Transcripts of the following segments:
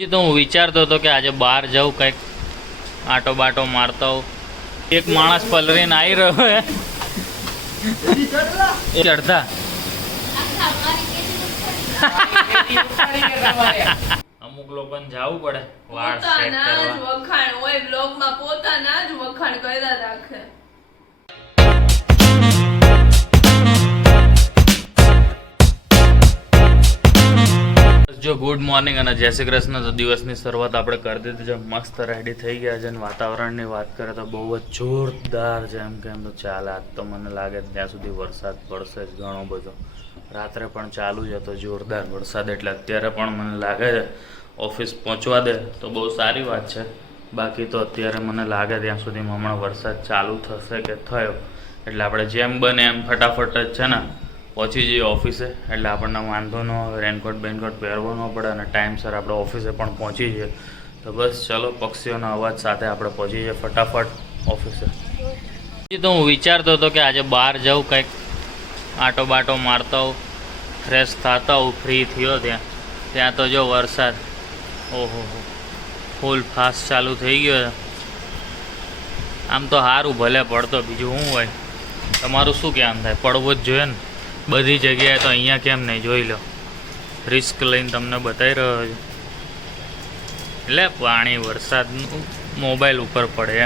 તો હું વિચારતો હતો કે આજે બહાર જાઉં, કંઈક આટો બાટો મારતો હોઉં. એક માણસ પલરીને આવી રહ્યો હે ચડતા. અમુક લોકોને જવું પડે વાળ સેટ કરવા. વખાણ હોય બ્લોગમાં પોતાના જ વખાણ કર્યા રાખે. જો ગુડ મોર્નિંગ અને જય શ્રી કૃષ્ણ. તો દિવસની શરૂઆત આપણે કરી દીધી છે, મસ્ત રેડી થઈ ગયા છે. અને વાતાવરણની વાત કરીએ તો બહુ જ જોરદાર છે. એમ કેમ તો ચાલે. આજ તો મને લાગે ત્યાં સુધી વરસાદ પડશે જ ઘણો બધો. રાત્રે પણ ચાલુ જ હતો જોરદાર વરસાદ, એટલે અત્યારે પણ મને લાગે છે ઓફિસ પહોંચવા દે તો બહુ સારી વાત છે. બાકી તો અત્યારે મને લાગે ત્યાં સુધીમાં હમણાં વરસાદ ચાલુ થશે કે થયો એટલે આપણે જેમ બને એમ ફટાફટ જ છે ને પહોંચી જઈએ ઓફિસે, એટલે આપણને વાંધો ન આવે, રેનકોટ બેનકોટ પહેરવો ન પડે અને ટાઈમસર આપણે ઓફિસે પણ પહોંચી જઈએ. તો બસ ચલો, પક્ષીઓના અવાજ સાથે આપણે પહોંચી જઈએ ફટાફટ ઓફિસે. તો હું વિચારતો હતો કે આજે બહાર જાઉં, કંઈક આટો બાટો મારતા હોઉં, ફ્રેશ થતા હોઉં, ફ્રી થયો ત્યાં તો જો વરસાદ ઓહો ફૂલ ફાસ્ટ ચાલુ થઈ ગયો છે. આમ તો સારું ભલે પડતો, બીજું શું હોય. તમારું શું કહેવાનું થાય? પડવો જ જોઈએ ને બધી જગ્યાએ, તો અહીંયા કેમ નહીં? જોઈ લો, રિસ્ક લઈને તમને બતાવી રહ્યો છું. એટલે પાણી વરસાદનું મોબાઈલ ઉપર પડે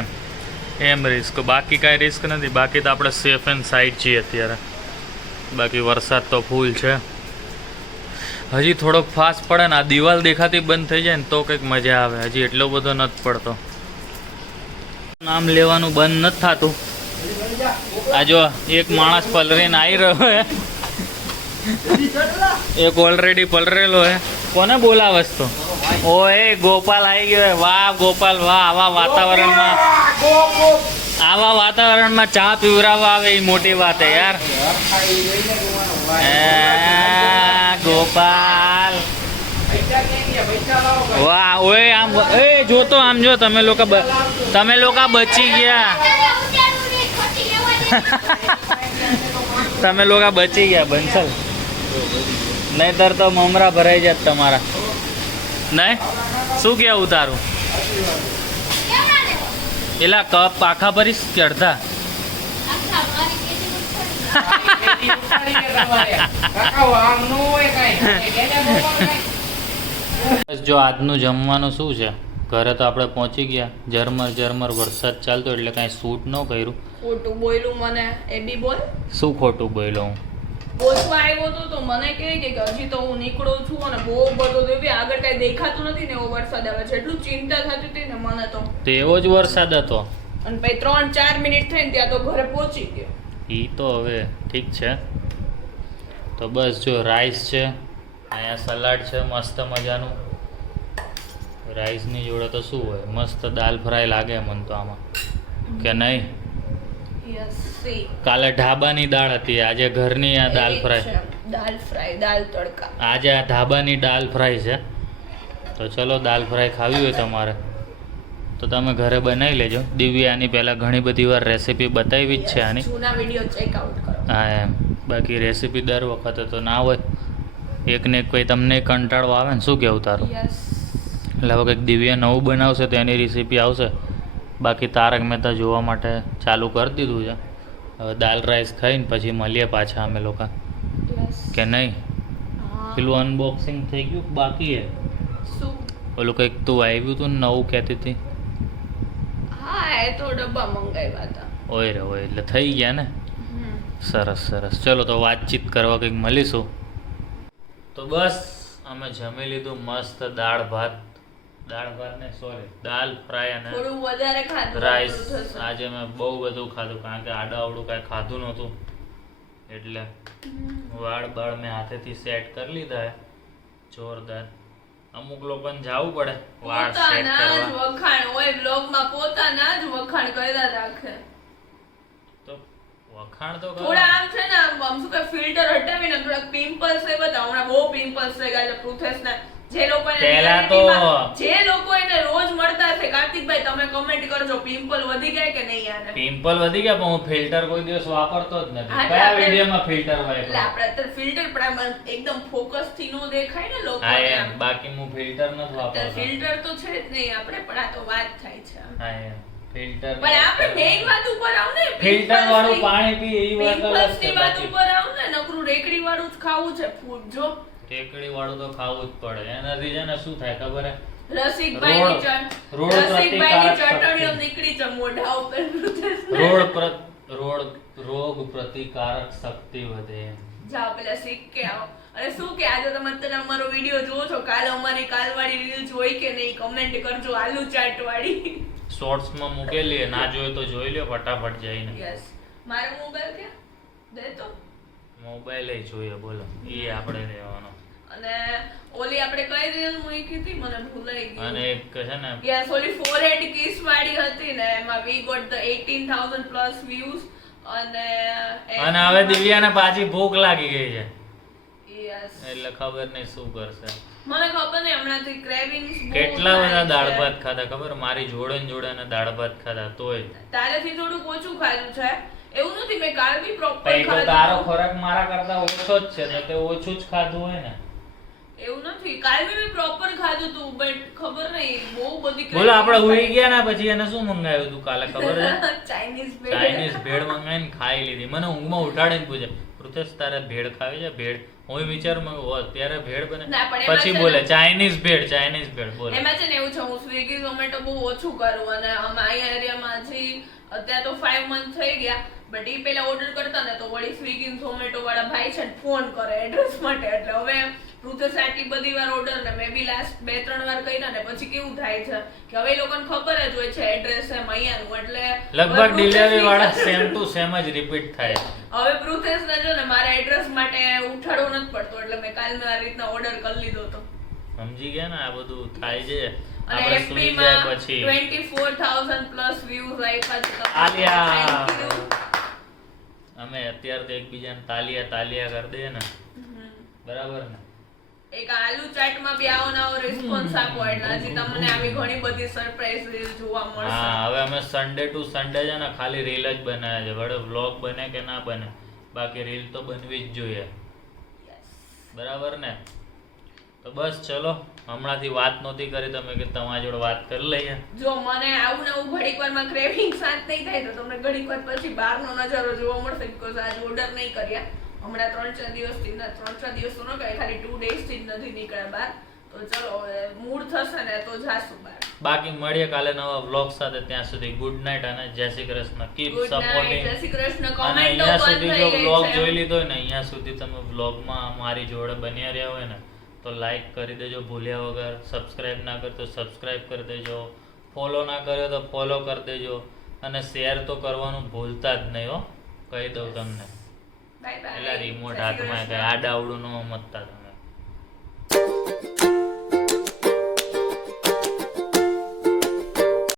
એમ રિસ્ક, બાકી કાંઈ રિસ્ક નથી. બાકી તો આપણે સેફ એન્ડ સાઈડ છીએ અત્યારે. બાકી વરસાદ તો ફૂલ છે. હજી થોડોક ફાસ્ટ પડે ને આ દિવાલ દેખાતી બંધ થઈ જાય ને તો કંઈક મજા આવે. હજી એટલો બધો નથી પડતો. નામ લેવાનું બંધ નથી થતું. આ જો એક માણસ પલરીને આવી રહ્યો હે, એક ઓલરેડી પલરેલો હે. કોને બોલાવસ તો? ઓએ ગોપાલ આવી ગયો હે. વાહ ગોપાલ વાહ. આવા વાતાવરણમાં ચા પીવરાવવા આવે એ મોટી વાત હે યાર. ગોપાલ વાહ. ઓય આમ એ જોતો આમ જો, તમે લોકો બચી ગયા. તમે લોકો બચી ગયા બંસલ, નહીતર તો મમરા ભરાઈ જાત તમારા. નહીં શું કેવું તારું? એલા કપ આખા ભરીશ કે અડધા? જો આજનું જમવાનું શું છે? ઘરે તો આપણે પહોંચી ગયા, ઝરમર વરસાદ ચાલતો એટલે કાંઈ શૂટ ન કર્યું. ખોટું બોલ્યું મને, એ બી બોલ. શું ખોટું બોલ્યો હું? બોસમાં આવ્યો તો મને કહે કે હજી તો હું નીકળું છું અને બહુ બધો દેવી આગળ કઈ દેખાતું નથી ને એવો વરસાદ આવે છે. એટલું ચિંતા થતી હતી ને મને તો એવો જ વરસાદ હતો. અને પછી 3-4 મિનિટ થઈને ત્યાં તો ઘરે પહોંચી ગયો. ઈ તો હવે ઠીક છે. તો બસ જો રાઈસ છે, અહીંયા સલાડ છે મસ્ત મજાનું. રાઈસની જોડે તો શું હોય, મસ્ત દાલ ફ્રાય લાગે મને તો આમાં, કે નહીં? કાલે ઢાબાની દાળ હતી, આજે ઘરની આ દાલ ફ્રાય. દાલ તડકા. આજે આ ઢાબાની દાલ ફ્રાય છે. તો ચલો, દાલ ફ્રાય ખાવી હોય તમારે તો તમે ઘરે બનાવી લેજો. દિવ્યાની પહેલાં ઘણી બધી વાર રેસીપી બતાવી જ છે આની, જૂના વિડીયો ચેકઆઉટ કરો. હા એમ. બાકી રેસીપી દર વખતે તો ના હોય, એકને એક કોઈ તમને કંટાળો આવે ને. શું કહેવું તારું? એટલે હવે કંઈક દિવ્યા નવું બનાવશે તો એની રેસીપી આવશે. બાકી તારક મહેતા જોવા માટે ચાલુ કરી દીધું છે. હવે દાલ રાઈસ ખાઈને પછી મળીએ પાછા અમે લોકો, કે નહીં? પેલું અનબોક્સિંગ થઈ ગયું બાકી હે? શું ઓલું કંઈક તું આવ્યું તું ને નવું કહેતી હતી? હા, એ તો ડબ્બા મંગાવ્યા હતા. ઓય રે ઓય, એટલે થઈ ગયા ને. સરસ. ચલો તો વાતચીત કરવા કંઈક મળીશું. તો બસ અમે જમી લીધું મસ્ત દાળ ભાત ને દાલ ફ્રાય અને થોડું વધારે ખાધું રાઈસ. આજે મેં બહુ બધું ખાધું, કારણ કે આડાઅવડું કાંઈ ખાધું નહોતું. એટલે વાળ મેં હાથેથી સેટ કરી લીધા હે જોરદાર. અમુક લોકોને જવું પડે વાળ સેટ કરવા. વખાણ હોય બ્લોગમાં પોતાના જ વખાણ કર્યા રાખે. તો વખાણ તો થોડા આમ છે ને, આમ શું કે ફિલ્ટર હટાવીને થોડા પિમ્પલ્સ એ બધા. હમણાં બહુ પિમ્પલ્સ થઈ ગયા છે. પૃથેશ ને જે લોકો એને પહેલા realityમાં- તો- જે લોકો એને રોજ મળતા હશે, કાર્તિકભાઈ તમે કમેન્ટ કરજો પિમ્પલ વધી ગયા કે નહીં આને? પિમ્પલ વધી ગયા પણ હું ફિલ્ટર કોઈ દિવસ વાપરતો જ નથી. હા, કયા આપણે- વિડીયોમાં ફિલ્ટર એટલે વાપરો? આપણે અત્યારે ફિલ્ટર પણ આમાં એકદમ ફોકસ થી નો દેખાય ને લોકો હા એમ, બાકી હું ફિલ્ટર નથી વાપરતો. ફિલ્ટર તો છે જ નહીં આપણે, પણ આ તો વાત થાય છે હા એમ, ફિલ્ટર પણ આપણે મેઇન વાત ઉપર આવ ને ફિલ્ટર વાળું પાણી પી એ વાત અલગ પિમ્પલ્સ છે. ની વાત બાકી ઉપર આવ ને નકરું રેકડી વાળું જ ખાવું છે ફૂડ. જો ટેકડી વાળું તો ખાવું જ પડે. એનાથી છે ને શું થાય ખબર હે? રસિકભાઈની રોડ રસિકભાઈની પ્રતિકારક ચટણીઓ શક્તિ. નીકળી છે મોઢા ઉપર. રોગ પ્રતિકારક શક્તિ વધે એમ. જાઓ પેલા શીખ કે આવો. અને શું કે આજે તમે અત્યારે અમારો વિડીયો જોવો છો, કાલે અમારી કાલવાળી રીલ જોઈ કે નહીં કમેન્ટ કરજો, આલુ ચાટ વાળી. શોર્ટ્સ માં મૂકેલી ના જોયું તો જોઈ લ્યો ફટાફટ જઈને. યસ. મારો મોબાઈલ ક્યાં દે તો. મોબાઈલ જોઈએ બોલો એ આપણે લેવાનો. અને ઓલી આપણે કઈ રીલ મૂકી હતી મને ભૂલાઈ ગઈ. અને એક છે ને યસ ઓલી ફોરહેડ કિસ વાળી હતી ને એમાં we got the 18000 plus views અને હવે દિવ્યાને પાછી ભૂખ લાગી ગઈ છે યસ એટલે ખબર નહીં શું કરશે. મને ખબર નહીં હમણાંથી ક્રેવિંગ્સ કેટલા બધા દાળ ભાત ખાધા ખબર? મારી જોડે ને જોડે ને દાળ ભાત ખાધા તોય તારેથી થોડુંક ઓછું ખાધું છે એવું નથી, મેં કાલ બી પ્રોપર પછી તો તારો ખાધું. ખોરાક મારા કરતા ઓછો જ છે તો તે ઓછું જ ખાધું હોય ને. એવું નથી, કાલ બી મેં પ્રોપર ખાધું તું બટ ખબર નહીં બહુ બધી બોલો આપણે ઉઈ ગયા ના પછી એને શું મંગાવ્યું તું કાલે ખબર છે? ચાઇનીઝ ચાઇનીઝ ભેળ મંગાવીને ખાઈ લીધી. મને ઊંઘમાં ઉઠાડીને પૂછે પૃથેશ તારે ભેળ ખાવી છે? ભેળ હું વિચારમાં ત્યારે ભેળ બને ના, પણ એમાં પછી છે બોલે ને- ચાઇનીઝ ભેળ બોલે. એમાં છે ને એવું છે હું સ્વિગી ઝોમેટો બહુ ઓછું કરું અને અહીંયા એરિયામાં હજી અત્યારે તો 5 મંથ થઈ ગયા બટ એ પેલા ઓર્ડર કરતા ને તો વળી સ્વિગી ઝોમેટો વાળા ભાઈ છે ને ફોન કરે એડ્રેસ માટે એટલે હવે પૃથેશ આટલી બધી વાર ઓર્ડર ને મેં બી લાસ્ટ 2-3 વાર કર્યા ને પછી કેવું થાય છે કે હવે એ લોકોને ખબર જ હોય છે એડ્રેસ એમ અહીંયાનું એટલે લગભગ હવે પૃથેશ ડિલિવરી વાળા ની- સેમ ટુ સેમ જ રિપીટ થાય. હવે પૃથેશ ને જો ને મારા એડ્રેસ માટે ઉઠાડવો નથી પડતો એટલે મેં કાલ આ રીતના ઓર્ડર કરી લીધો હતો સમજી ગયા ને આ બધું થાય છે અને આપણે FB સુઈ માં જાય પછી 24000 પ્લસ વ્યૂઝ આપ્યા છે તમને. આલિયા. Thank you. અમે અત્યારે તો એકબીજાને તાલિયા કરી દઈએ ને બરાબર ને. એક આલુ ચાટમાં બી આવો નવો રિસ્પોન્સ આપો એટલે હજી તમને આવી ઘણી બધી સરપ્રાઈઝ રીલ જોવા મળશે. હા હવે અમે સન્ડે ટુ સન્ડે છે ને ખાલી રીલ જ બનાવ્યા છે. વડે વ્લોગ બને કે ના બને બાકી રીલ તો બનવી જ જોઈએ Yes. બરાબર ને. તો બસ ચલો હમણાંથી વાત નહોતી કરી તમે કે તમારી જોડે વાત કરી લઈએ. જો મને આવું ને આવું ઘડીક વારમાં ક્રેવિંગ શાંત નહીં થાય તો તમને ઘડીક વાર પછી બહારનો નજારો જોવા મળશે બીકોઝ આજે ઓર્ડર નહીં કર્યા હમણાં 3-4 દિવસથી ના 3-4 દિવસ તો ન કહે ખાલી 2 days થી જ નથી નીકળ્યા બહાર તો ચલો હવે મૂડ થશે ને તો જાશું બહાર. બાકી મળીએ કાલે નવા વ્લોગ સાથે. ત્યાં સુધી ગુડ નાઇટ અને જય Shri Krishna. Keep Good night, supporting. જય શ્રી કૃષ્ણ. અને કોમેન્ટો અહીંયા બંધ સુધી થઈ જો ગઈ વ્લોગ છે. જોઈ લીધો હોય ને અહીંયા સુધી તમે વ્લોગમાં મારી જોડે બન્યા રહ્યા હોય ને તો લાઈક કરી દેજો ભૂલ્યા વગર. સબસ્ક્રાઇબ ના કરતો સબસ્ક્રાઇબ કરી દેજો. ફોલો ના કર્યો તો ફોલો કરી દેજો અને શેર તો કરવાનું ભૂલતા જ નહીં હો. કહી દઉં તમને Bye bye. એટલે રિમોટ જય શ્રી હાથમાં કૃષ્ણ. કઈ આડાવડું ન મતતા તમે.